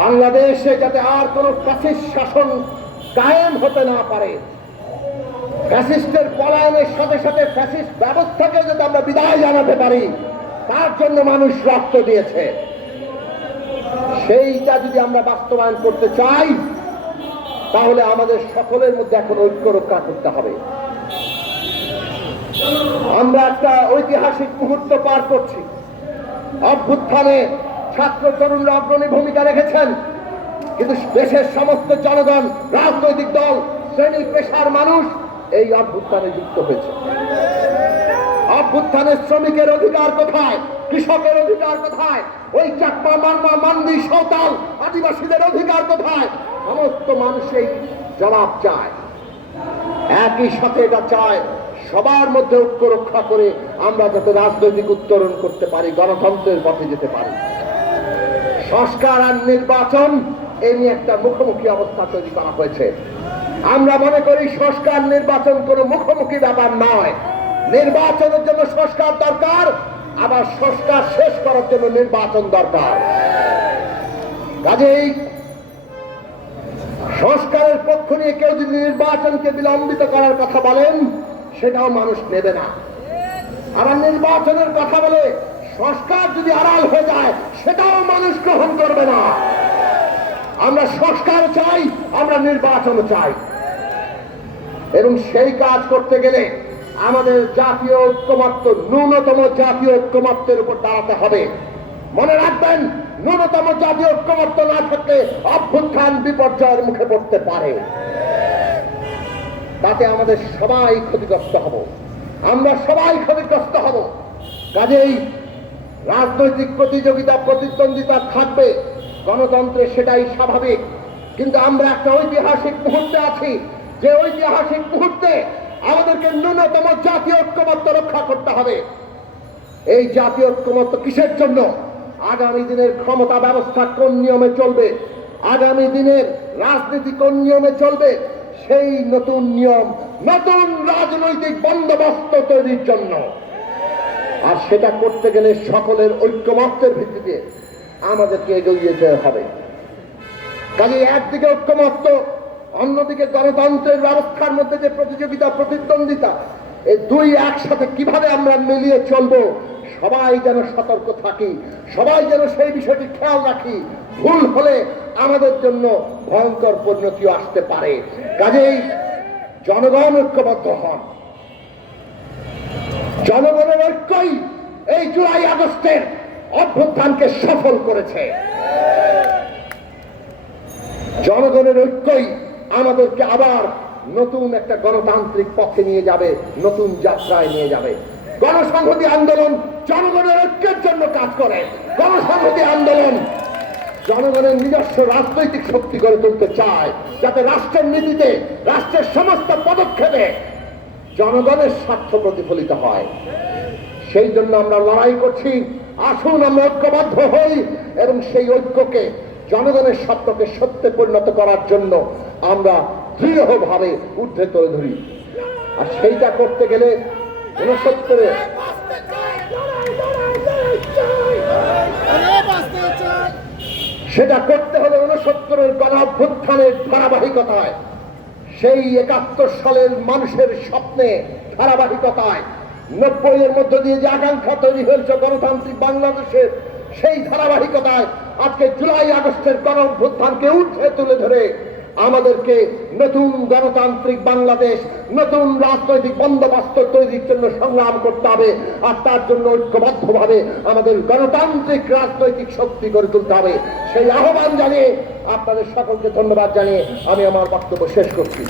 বাংলাদেশে যাতে আর কোনো ফ্যাসিস্ট শাসন কায়েম হতে না পারে ফ্যাসিস্টের পলায়নের সাথে সাথে ফ্যাসিস্ট ব্যবস্থাকে যদি আমরা বিদায় জানাতে পারি, তার জন্য মানুষ রক্ত দিয়েছে। সেইটা যদি আমরা বাস্তবায়ন করতে চাই, তাহলে আমাদের সকলের মধ্যে এখন ঐক্য রক্ষা করতে হবে। আমরা একটা ঐতিহাসিক মুহূর্ত পার করছি। অভ্যুত্থানে ছাত্র তরুণরা অগ্রণী ভূমিকা রেখেছেন। কিন্তু দেশের সমস্ত জনগণ, রাজনৈতিক দল, শ্রেণি পেশার মানুষ এই অভ্যুত্থানে যুক্ত হয়েছে। অভ্যুত্থানের শ্রমিকের অধিকার কোথায়? কৃষকের অধিকার কোথায়? ওই চাকমা, মারমা মান্দি সাঁওতাল আদিবাসীদের অধিকার কোথায়? সমস্ত মানুষই জবাব চায়। একই সাথে এটা চায় সবার মধ্যে ঐক্য রক্ষা করে আমরা যাতে রাজনৈতিক উত্তরণ করতে পারি, গণতন্ত্রের পথে যেতে পারি। সংস্কার আর নির্বাচন এই নিয়ে একটা মুখোমুখি অবস্থা তৈরি করা হয়েছে। আমরা মনে করি সংস্কার নির্বাচন কোনো মুখোমুখি ব্যাপার নয়। নির্বাচনের জন্য সংস্কার দরকার, আবার সংস্কার শেষ করার জন্য নির্বাচন দরকার। কাজেই সংস্কারের পক্ষ নিয়ে কেউ যদি নির্বাচনকে বিলম্বিত করার কথা বলেন, সেটাও মানুষ নেবে না। আবার নির্বাচনের কথা বলে সংস্কার যদি আড়াল হয়ে যায়, সেটাও মানুষ গ্রহণ করবে না। আমরা সংস্কার চাই, আমরা নির্বাচন চাই। এবং সেই কাজ করতে গেলে আমাদের জাতীয় ঐক্যমত্য, ন্যূনতম জাতীয় ঐক্যমত্যের উপর দাঁড়াতে হবে। মনে রাখবেন, ন্যূনতম জাতীয় ঐক্যমত্য না থাকলে অভ্যুত্থান বিপর্যয়ের মুখে পড়তে পারে। তাতে আমাদের সবাই ক্ষতিগ্রস্ত হব। আমরা সবাই ক্ষতিগ্রস্ত হব। কাজেই রাজনৈতিক প্রতিযোগিতা প্রতিদ্বন্দ্বিতা থাকবে, গণতন্ত্রে সেটাই স্বাভাবিক। কিন্তু আমরা একটা ঐতিহাসিক মুহূর্তে আছি। যে ঐতিহাসিক মুহূর্তে আমাদেরকে ন্যূনতম জাতীয় ঐক্যমত্য রক্ষা করতে হবে। এই জাতীয় ঐক্যমত্য কিসের জন্য? আগামী দিনের ক্ষমতা ব্যবস্থা কোন নিয়মে চলবে? আগামী দিনের রাজনীতি কোন নিয়মে চলবে? সেই নতুন নিয়ম, নতুন রাজনৈতিক বন্দোবস্ত তৈরির জন্য। আর সেটা করতে গেলে সকলের ঐক্যমত্যের ভিত্তিতে আমাদেরকে এগিয়ে যেতে হবে। কাজে একদিকে ঐক্যমত্য, অন্যদিকে গণতন্ত্রের ব্যবস্থার মধ্যে যে প্রতিযোগিতা, প্রতিদ্বন্দ্বিতা এই দুই একসাথে কীভাবে আমরা মিলিয়ে চলবো, সবাই যেন সতর্ক থাকি, সবাই যেন সেই বিষয়টি খেয়াল রাখি, ভুল হলে আমাদের জন্য ভয়ঙ্কর পরিণতিও আসতে পারে। কাজেই জনগণ ঐক্যবদ্ধ হন। জনগণের ঐক্যই এই জুলাই আগস্টের অভ্যুত্থানকে সফল করেছে। জনগণের ঐক্যই আমাদেরকে আবার নতুন একটা গণতান্ত্রিক পথে নিয়ে যাবে, নতুন যাত্রায় নিয়ে যাবে। গণসংহতি আন্দোলন জনগণের ঐক্যের জন্য কাজ করে। গণসংহতি আন্দোলন জনগণের নিজস্ব রাজনৈতিক শক্তি গড়ে তুলতে চায়, যাতে রাষ্ট্রের নীতিতে, রাষ্ট্রের সমস্ত পদক্ষেপে জনগণের স্বার্থ প্রতিফলিত হয়। সেই জন্য আমরা লড়াই করছি। আসুন, আমরা ঐক্যবদ্ধ হই এবং সেই ঐক্যকে, জনগণের স্বপ্নকে সত্যে পরিণত করার জন্য আমরা দৃঢ়ভাবে ঊর্ধ্বে তুলে ধরি। আর সেইটা করতে গেলে উনসত্তরে সেটা করতে হলে উনসত্তরের গণ অভ্যুত্থানের ধারাবাহিকতায় সেই একাত্তর সালের মানুষের স্বপ্নে ধারাবাহিকতায় নব্বই এর মধ্য দিয়ে যে আকাঙ্ক্ষা তৈরি হয়েছে গণতান্ত্রিক বাংলাদেশের সেই ধারাবাহিকতায় আজকে জুলাই আগস্টের গণ অভ্যুত্থানকে উঠে তুলে ধরে আমাদেরকে নতুন গণতান্ত্রিক বাংলাদেশ, নতুন রাজনৈতিক বন্দোবস্ত তৈরির জন্য সংগ্রাম করতে হবে আর তার জন্য ঐক্যবদ্ধভাবে আমাদের গণতান্ত্রিক রাজনৈতিক শক্তি গড়ে তুলতে হবে। সেই আহ্বান জানিয়ে আপনাদের সকলকে ধন্যবাদ জানিয়ে আমি আমার বক্তব্য শেষ করছি।